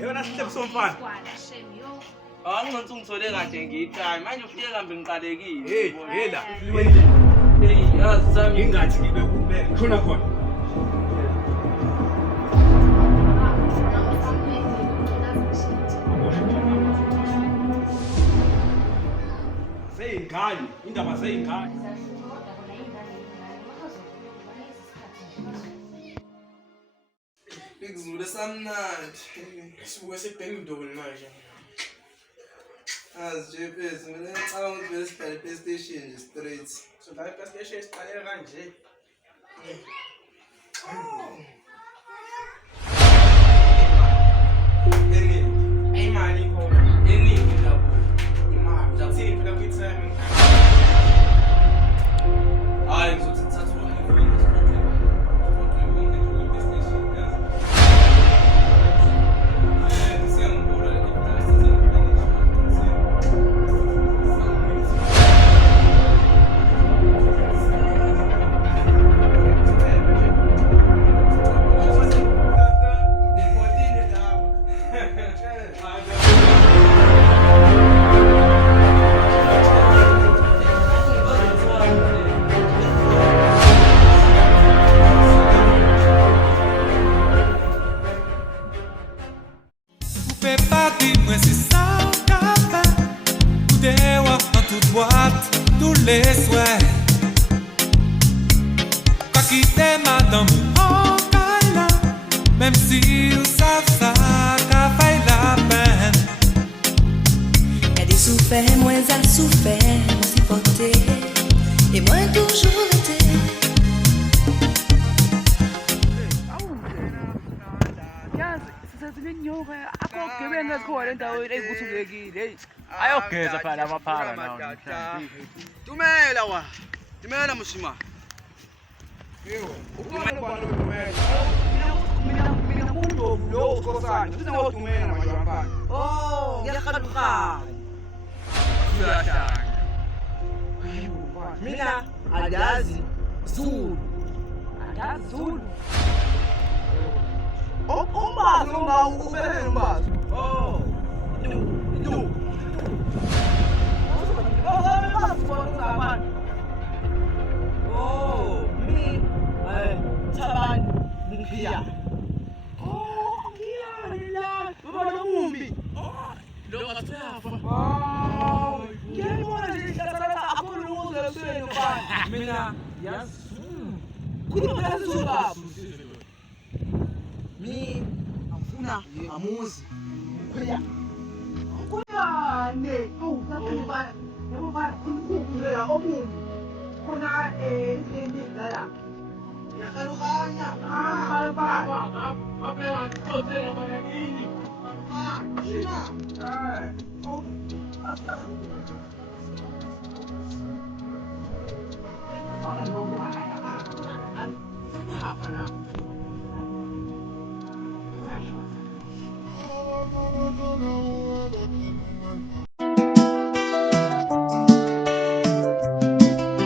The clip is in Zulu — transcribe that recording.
Yona step somfana. Angingithole kahle ngiyiqala manje ufike kambe ngiqalekile. Hey, yela. Wenzeni? Hey, yazi sami Ingathi ngibe kumele. Khona khona. Seyingane, indaba seyingane. Ngizule samnandi. Sibuke sibheke indobeni manje. JPS, mina ngicabanga ukuthi vele sihlale PlayStation nje straight. So la PlayStation isiqale kanje. Imali ikhona. Eningi lapho. Imali. Uzathini phela kwithemi? Hayi ngizothi ngithatha Moi c'est ça café tout dehors en toute boîte tous les soirs pas quitter madame en câlin même si vous savez ça qu'a fait la peine y'a des souffert moins à souffert moins supporté et moins toujours été Gebenga khona endaweni eyikuthulekile ayogeza phela amaphara nawo Tumela wa. Tumela mshima. Ukhona ubani okumele? Mina umuntu lo ukhosana. Uthi nawuthumela manje wafana. oh ngiyakhaluka Uyashaya. mina adazi Zulu umbazi ungawubele umbazi Oh. oh mi Thabani Mphia oh ngiyala baba nomumbi Lo ngasafa. ngiyabona nje ihlathana akhona ukuze kusweni mfana Mina yazi. khuluma ngesizulu baba Mi ngifuna amuzi. Kuya. Kuyane. Oh, ngiyabona. Yabona ukukhulula omunye. Khona la. Yakalukanya. Baba. Abela ngithothela mana yini? Shina. Oh.